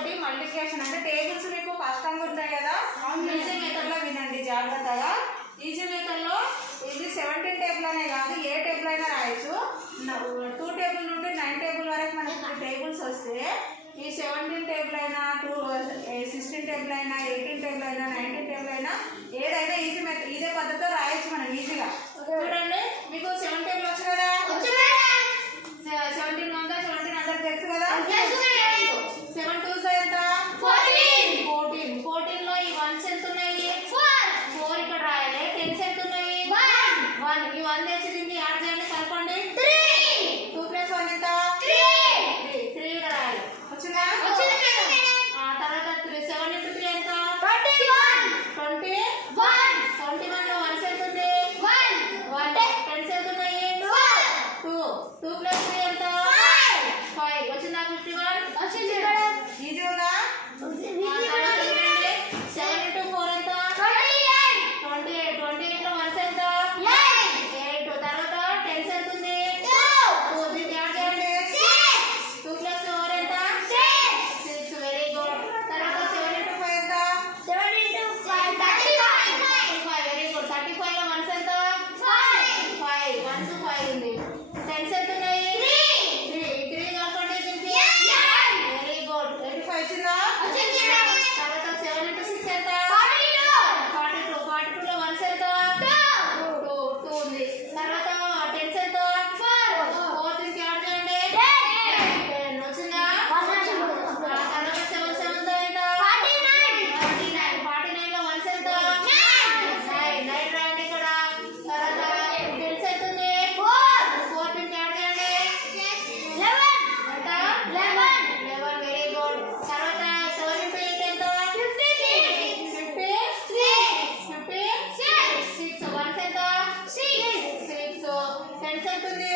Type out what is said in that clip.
తోటి మల్టిప్లికేషన్ అంటే టేబుల్స్ మీకు కష్టంగా ఉంటాయి కదా, ఈజీ మెథడ్లో వినండి జాగ్రత్తగా. ఈజీ మెథడ్లో ఇది 17 టేబుల్ అనే కాదు, ఏ టేబుల్ అయినా రాయొచ్చు. 2 టేబుల్ నుండి 9 టేబుల్ వరకు మనకి టేబుల్స్ వస్తే ఈ 17 టేబుల్ అయినా 16 టేబుల్ అయినా 18 టేబుల్ అయినా 19 టేబుల్ అయినా ఏదైనా ఈజీ మెథడ్ ఇదే పద్ధతితో రాయొచ్చు మనం ఈజీగా. చూడండి మీకు 7 టేబుల్ వచ్చు కదా, 17 ఉందా, 17 అందరికి తెలుసు కదా. 7 2s ఎంత 14. 14 లో ఈ 1s ఎంత ఉన్నాయి 4 ఇక్కడ రాయాలి. 10s ఎంత ఉన్నాయి 1. ఈ 1 తెచ్చి దీన్ని యాడ్ చేయండి కలపండి 2 + 1 ఎంత 3 రాయాలి. వచ్చిందా? తర్వాత 7 × 3 ఎంత 21. 21 లో 1s ఎంత ఉంది 1. 10s ఎంత ఉన్నాయి 2. 2 + 3 ఎంత 5. వచ్చిందా 51? ఈజీ ఉందా? 7 × 4 ఎంత 28. 28 లో 1s ఎంత 8. తర్వాత 10s ఎంత ఉంది 2. దీన్ని యాడ్ చేయండి 2 + 4 ఎంత 6. Very good. తర్వాత 7 × 5 ఎంత 35. Very good. 35 లో 1s ఎంత 5. 1s 5 ఉంది. 10s ఎంత ఉన్నాయి 3 కలపండి దీనికి. Very good. 85 వచ్చిందా? తర్వాత 7 × 6 ఎంత 42. 42 లో 1s ఎంత 2 ఉంది. తర్వాత 10s ఎంత 4. దీనికి యాడ్ చేయండి 10. వచ్చిందా? తర్వాత 7 7 తో ఎంత 49. 49 లో 1s ఎంత 9 రాయండి ఇక్కడ. తర్వాత 10s ఎంత ఉంది 4. దీనికి యాడ్ చేయండి 11. ఎంత 11. Very good. తర్వాత 7 × 8 ఎంత 56. 6. 1s ఎంత 6. 10s ఎంత ఉంది